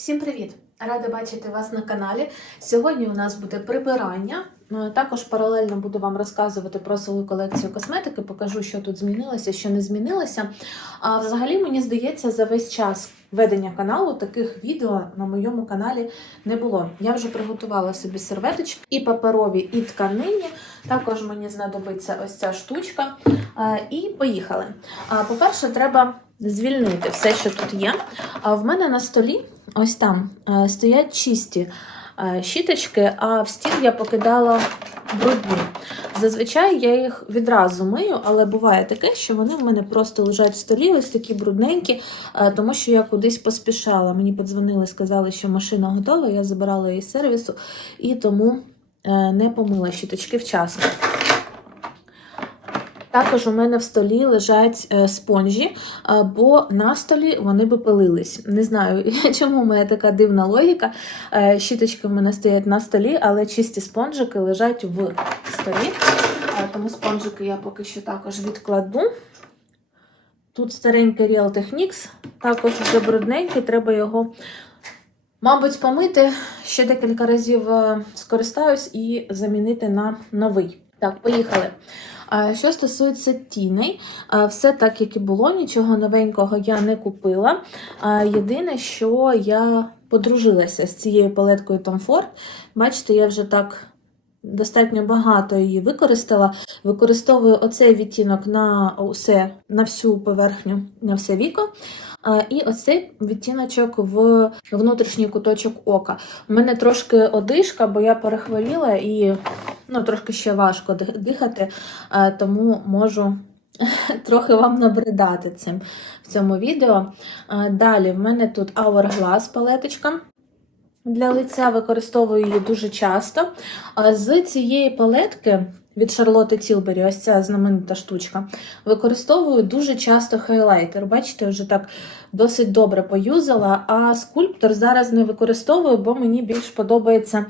Всім привіт! Рада бачити вас на каналі. Сьогодні у нас буде прибирання. Е, Також паралельно буду вам розказувати про свою колекцію косметики, покажу, що тут змінилося, що не змінилося. А взагалі, мені здається, за весь час ведення каналу таких відео на моєму каналі не було. Я вже приготувала собі серветочки і паперові, і тканинні. Також мені знадобиться ось ця штучка. І поїхали. По-перше, треба звільнити все, що тут є. А в мене на столі, ось там, е, стоять чисті е, щіточки, а в стіл я покидала брудні. Зазвичай я їх відразу мию, але буває таке, що вони в мене просто лежать в столі, ось такі брудненькі, е, тому що я кудись поспішала. Мені подзвонили, сказали, що машина готова, я забирала її з сервісу і тому не помила щіточки вчасно. Також у мене в столі лежать е, спонжі, е, бо на столі вони би пилились. Не знаю, чому у мене така дивна логіка. Е, Щіточки в мене стоять на столі, але чисті спонжики лежать в столі. Тому спонжики я поки що також відкладу. Тут старенький Real Techniques, також вже брудненький, треба його, мабуть, помити. Ще декілька разів скористаюсь і замінити на новий. Так, поїхали. Що стосується тіней, все так, як і було, нічого новенького я не купила. Єдине, що я подружилася з цією палеткою Tom Ford. Бачите, я вже так достатньо багато її використала. Використовую оцей відтінок на усе, на всю поверхню, на все віко. І оцей відтіночок в внутрішній куточок ока. У мене трошки одишка, бо я перехворіла і ну, трошки ще важко дихати, тому можу трохи вам набридати цим в цьому відео. Далі в мене тут Hourglass палеточка. Для лиця використовую її дуже часто. З цієї палетки від Шарлотти Тілбері, ось ця знаменита штучка, використовую дуже часто хайлайтер. Бачите, вже так досить добре поюзала, а скульптор зараз не використовую, бо мені більш подобається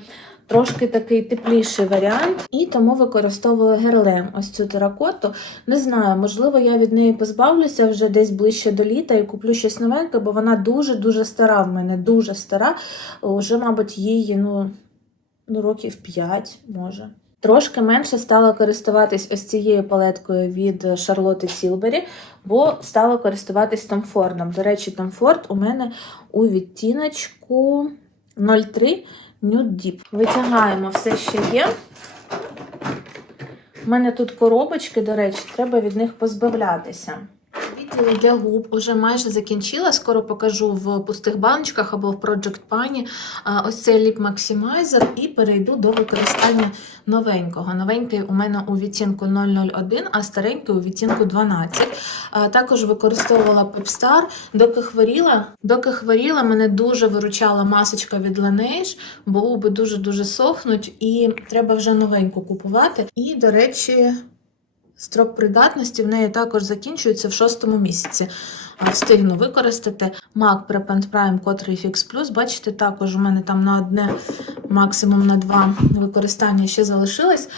трошки такий тепліший варіант, і тому використовую герлем ось цю теракоту. Не знаю, можливо, я від неї позбавлюся вже десь ближче до літа і куплю щось новеньке, бо вона дуже-дуже стара в мене, дуже стара. Уже, мабуть, їй ну, ну, років 5, може. Трошки менше стала користуватись ось цією палеткою від Шарлотти Тілбері, бо стала користуватись Том Фордом. До речі, Том Форд у мене у відтіночку 03 Nude Deep. Витягаємо все, що є. У мене тут коробочки, до речі, треба від них позбавлятися. Відділи для губ уже майже закінчила. Скоро покажу в пустих баночках або в Project Pani ось цей ліп Maximizer і перейду до використання новенького. Новенький у мене у відтінку 001, а старенький у відтінку 12. Також використовувала Popstar. Доки хворіла, доки хворіла, мене дуже виручала масочка від Laneige, бо губи дуже-дуже сохнуть, і треба вже новеньку купувати. І, до речі, Строк придатності в неї також закінчується в шостому місяці. Встигну використати MAC Prep Prime Cotree Fix Plus. Бачите, також у мене там на одне, максимум на два використання ще залишилось.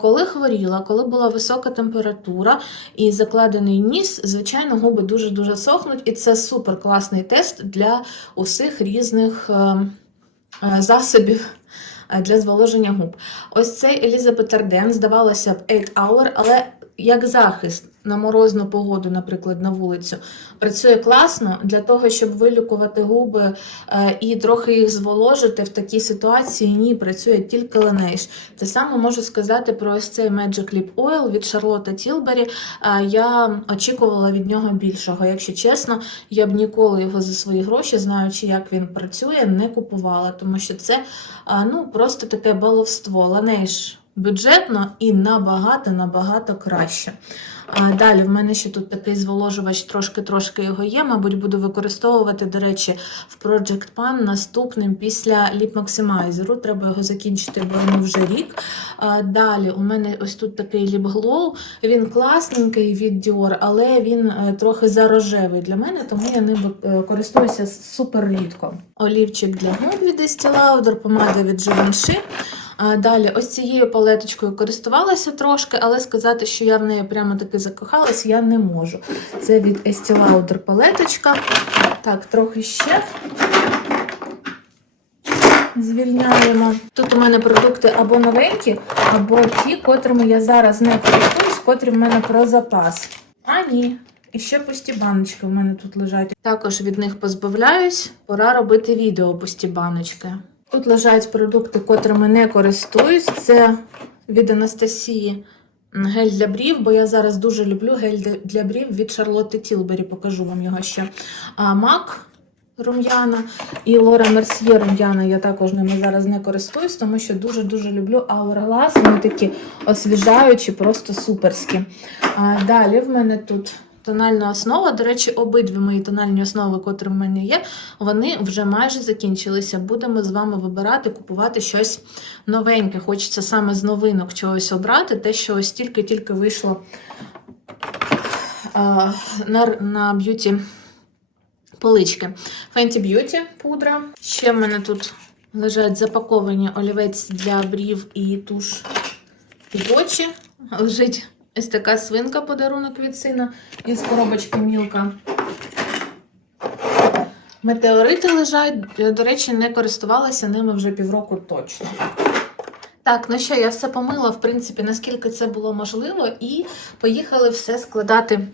Коли хворіла, коли була висока температура і закладений ніс, звичайно, губи дуже-дуже сохнуть, і це супер класний тест для усіх різних е, е, засобів е, для зволоження губ. Ось цей Елізабет Арден, здавалося б, 8 Hour, але як захист на морозну погоду, наприклад, на вулицю, працює класно для того, щоб вилікувати губи е, і трохи їх зволожити в такій ситуації. Ні, працює тільки Laneige. Те саме можу сказати про ось цей Magic Lip Oil від Tilbury. Е, Я очікувала від нього більшого. Якщо чесно, я б ніколи його за свої гроші, знаючи, як він працює, не купувала, тому що це е, ну, просто таке баловство. Laneige бюджетно і набагато набагато краще. А далі в мене ще тут такий зволожувач, трошки-трошки його є. Мабуть, буду використовувати, до речі, в Project Pan наступним після Lip Maximizer. Треба його закінчити, бо йому вже рік. А далі у мене ось тут такий Lip Glow. Він класненький від Dior, але він е, трохи зарожевий для мене, тому я ним е, користуюся супер рідко. Олівчик для губ від Estee Lauder, помада від Givenchy. Далі, ось цією палеточкою користувалася трошки, але сказати, що я в неї прямо таки закохалась, я не можу. Це від Estee Lauder палеточка. Так, трохи ще. звільняємо. Тут у мене продукти або новенькі, або ті, котрими я зараз не користуюсь, котрі в мене про запас. А ні. І ще пусті баночки в мене тут лежать. Також від них позбавляюсь. Пора робити відео пусті баночки. Тут лежать продукти, котрими не користуюсь. Це від Анастасії гель для брів, бо я зараз дуже люблю гель для- брів від Шарлотти Тілбері. Покажу вам його ще. А, Мак рум'яна і Лора Мерсьє рум'яна. Я також ними зараз не користуюсь, тому що дуже-дуже люблю Hourglass. Вони такі освіжаючі, просто суперські. А, далі в мене тут. Тональна основа, до речі, обидві мої тональні основи, котрі в мене є, вони вже майже закінчилися. Будемо з вами вибирати, купувати щось новеньке. Хочеться саме з новинок чогось обрати, те, що ось тільки-тільки вийшло а, на, на б'юті полички. Fenty Beauty пудра. Ще в мене тут лежать запаковані олівець для брів і туш під очі. Лежить ось така свинка подарунок від сина із коробочки Мілка. Метеорити лежать. До речі, не користувалася ними вже півроку точно. Так, ну що, я все помила, в принципі, наскільки це було можливо, і поїхали все складати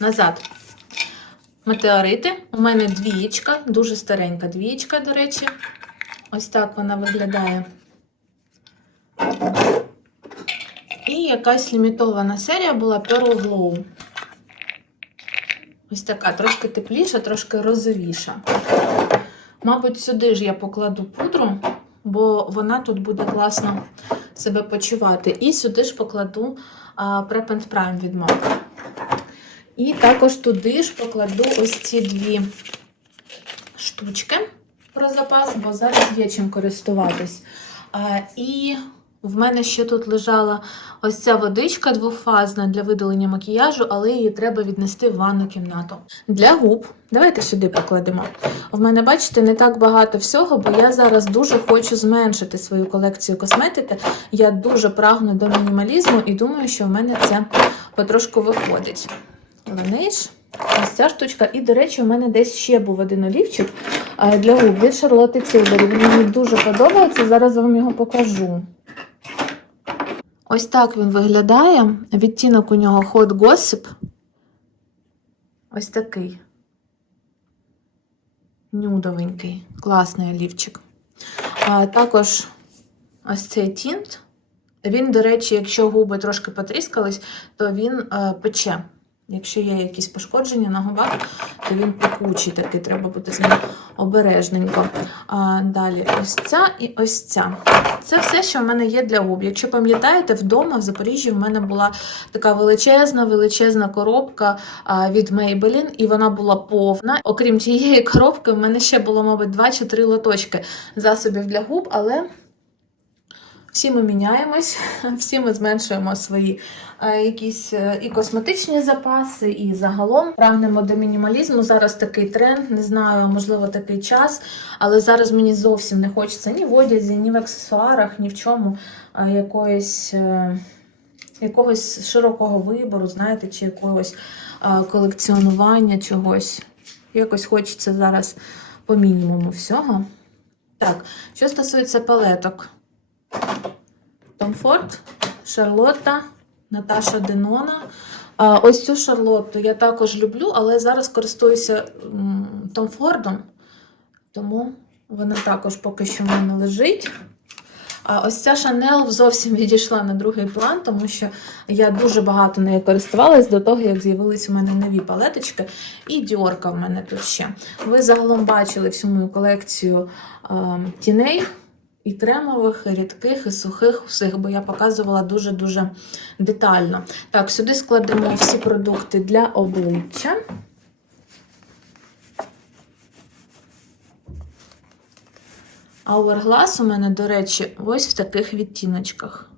назад. Метеорити. У мене двієчка, дуже старенька двієчка, до речі. Ось так вона виглядає. І якась лімітована серія була Pearl Glow. Ось така, трошки тепліша, трошки розовіша. Мабуть, сюди ж я покладу пудру, бо вона тут буде класно себе почувати. І сюди ж покладу Prep and Prime від MAC. І також туди ж покладу ось ці дві штучки про запас, бо зараз є чим користуватись. І в мене ще тут лежала ось ця водичка двофазна для видалення макіяжу, але її треба віднести в ванну кімнату. Для губ, давайте сюди покладемо. В мене, бачите, не так багато всього, бо я зараз дуже хочу зменшити свою колекцію косметики. Я дуже прагну до мінімалізму і думаю, що в мене це потрошку виходить. Laneige. Ось ця штучка. І, до речі, у мене десь ще був один олівчик е, для губ від Шарлотти Тілбері. Він мені дуже подобається. Зараз вам його покажу. Ось так він виглядає. Відтінок у нього Hot Gossip. Ось такий. Нюдовенький. Класний олівчик. А, також ось цей тінт. Він, до речі, якщо губи трошки потріскались, то він е, пече. Якщо є якісь пошкодження на губах, то він пекучий такий, треба бути з ним обережненько. А, далі ось ця і ось ця. Це все, що в мене є для губ. Якщо пам'ятаєте, вдома в Запоріжжі в мене була така величезна, величезна коробка від Maybelline, і вона була повна. Окрім тієї коробки, в мене ще було, мабуть, два чи три лоточки засобів для губ, але. Всі ми міняємось, всі ми зменшуємо свої е, якісь е, і косметичні запаси, і загалом прагнемо до мінімалізму. Зараз такий тренд, не знаю, можливо, такий час, але зараз мені зовсім не хочеться ні в одязі, ні в аксесуарах, ні в чому е, якоїсь. Якогось широкого вибору, знаєте, чи якогось колекціонування чогось. Якось хочеться зараз по мінімуму всього. Так, що стосується палеток. Том Форд, Шарлотта, Наташа Денона. Ось цю Шарлотту я також люблю, але зараз користуюся м, Том Фордом, тому вона також поки що в мене лежить. А ось ця Шанел зовсім відійшла на другий план, тому що я дуже багато нею користувалась до того, як з'явились у мене нові палеточки. І Діорка в мене тут ще. Ви загалом бачили всю мою колекцію е, тіней. І кремових, і рідких, і сухих всіх, бо я показувала дуже-дуже детально. Так, сюди складемо всі продукти для обличчя. Hourglass у мене, до речі, ось в таких відтіночках.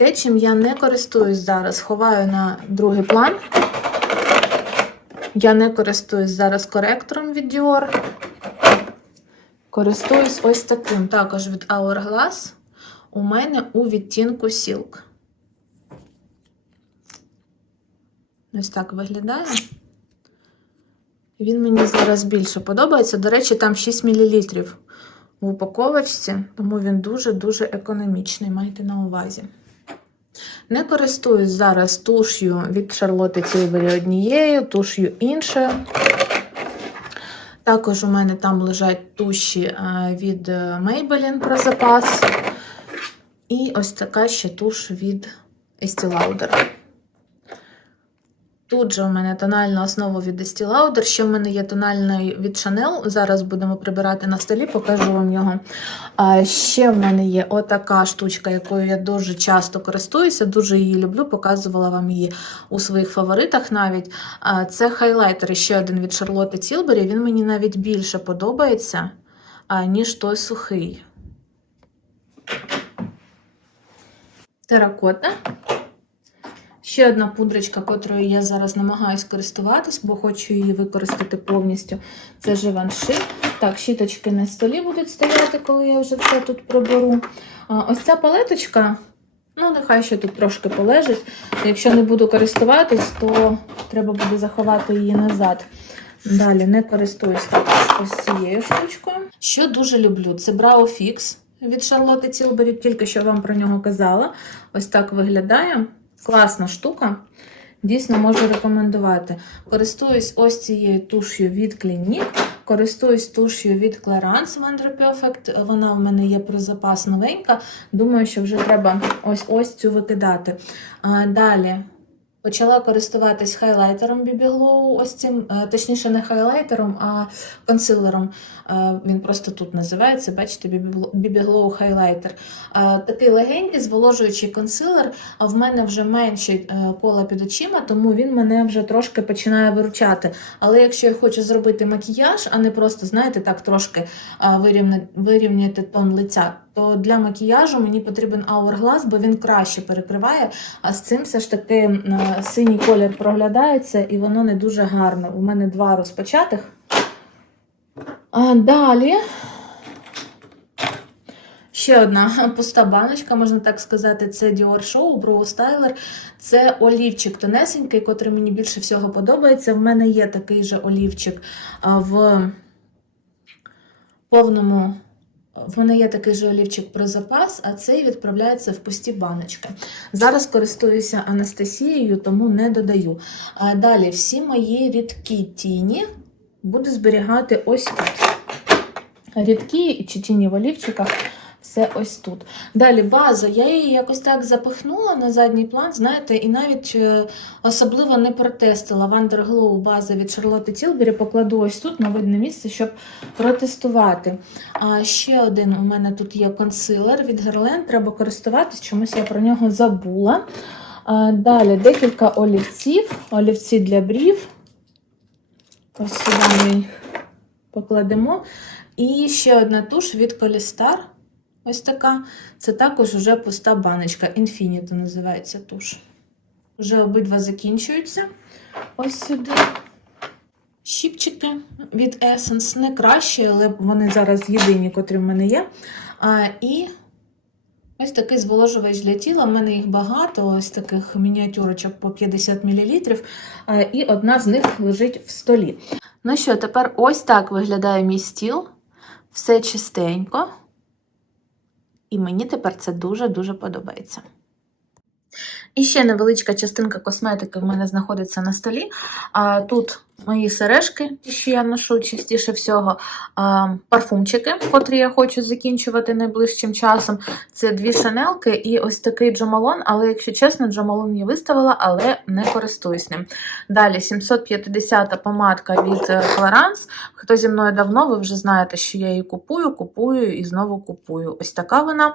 Те, чим я не користуюсь зараз, ховаю на другий план. Я не користуюсь зараз коректором від Dior. Користуюсь ось таким, також від Hourglass. У мене у відтінку Silk. Ось так виглядає. Він мені зараз більше подобається. До речі, там 6 мл в упаковочці, тому він дуже-дуже економічний, майте на увазі. Не користуюсь зараз туш'ю від Шарлоти Tilbury однією, туш'ю іншою. Також у мене там лежать туші е, від е, Maybelline про запас. І ось така ще туш від Estee Lauder. Тут же у мене тональна основа від Estee Lauder. Ще в мене є тональний від Chanel. Зараз будемо прибирати на столі, покажу вам його. А ще в мене є отака штучка, якою я дуже часто користуюся, дуже її люблю, показувала вам її у своїх фаворитах навіть. Це хайлайтер ще один від Charlotte Tilbury. Він мені навіть більше подобається, ніж той сухий. Теракота. Ще одна пудрочка, котрою я зараз намагаюся користуватись, бо хочу її використати повністю. Це Живанши. Так, щіточки на столі будуть стояти, коли я вже все тут приберу. Ось ця палеточка, ну, нехай ще тут трошки полежить. Якщо не буду користуватись, то треба буде заховати її назад. Далі не користуюсь ось цією штучкою. Що дуже люблю, це Brow Fix від Charlotte Tilbury, тільки що вам про нього казала. Ось так виглядає. Класна штука. Дійсно можу рекомендувати. Користуюсь ось цією туш'ю від Clinique, користуюсь туш'ю від Clarins Wonder Perfect. Вона в мене є про запас новенька. Думаю, що вже треба ось ось цю викидати. Далі. Почала користуватись хайлайтером Glow, ось цим, е, точніше, не хайлайтером, а консилером. Е, Він просто тут називається, бачите, Glow Highlighter. Е, Такий легенький, зволожуючий консилер, а в мене вже менше кола під очима, тому він мене вже трошки починає виручати. Але якщо я хочу зробити макіяж, а не просто, знаєте, так трошки вирівняти тон лиця, то для макіяжу мені потрібен Hourglass, бо він краще перекриває, а з цим все ж таки е, синій колір проглядається і воно не дуже гарно. У мене два розпочатих. А далі ще одна пуста баночка, можна так сказати, це Dior Show Brow Styler. Це олівчик тонесенький, котрий мені більше всього подобається. В мене є такий же олівчик в повному. В мене є такий же олівчик про запас, а цей відправляється в пусті баночки. Зараз користуюся Анастасією, тому не додаю. А далі всі мої рідкі тіні буду зберігати ось тут. Рідкі чи тіні в олівчиках все ось тут. Далі база, я її якось так запихнула на задній план, знаєте, і навіть е, особливо не протестила Wonderglow база від Charlotte Tilbury, покладу ось тут на видне місце, щоб протестувати. А ще один у мене тут є консилер від Guerlain, треба користуватись, чомусь я про нього забула. Далі декілька олівців, олівці для брів. Ось сюди ми їх покладемо. І ще одна туш від Колістар. Ось така. Це також вже пуста баночка. Infinity називається туш. Вже обидва закінчуються. Ось сюди. Щіпчики від Essence. Не кращі, але вони зараз єдині, котрі в мене є. А, і ось такий зволожувач для тіла. У мене їх багато, ось таких мініатюрочок по 50 мл. А, і одна з них лежить в столі. Ну що, тепер ось так виглядає мій стіл. Все чистенько. І мені тепер це дуже-дуже подобається. І ще невеличка частинка косметики в мене знаходиться на столі. Тут мої сережки, що я ношу частіше всього, парфумчики, котрі я хочу закінчувати найближчим часом. Це дві шанелки і ось такий Джомалон, але, якщо чесно, Джомалон я виставила, але не користуюсь ним. Далі 750 помадка від е, Clarins. Хто зі мною давно, ви вже знаєте, що я її купую, купую і знову купую. Ось така вона.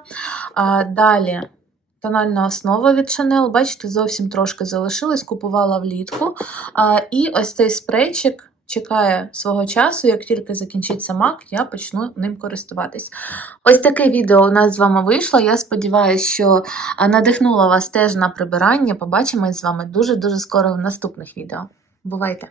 Далі. Тональна основа від Chanel, бачите, зовсім трошки залишилась, купувала влітку. А, і ось цей спрейчик чекає свого часу. Як тільки закінчиться мак, я почну ним користуватись. Ось таке відео у нас з вами вийшло. Я сподіваюся, що надихнула вас теж на прибирання. Побачимось з вами дуже-дуже скоро в наступних відео. Бувайте!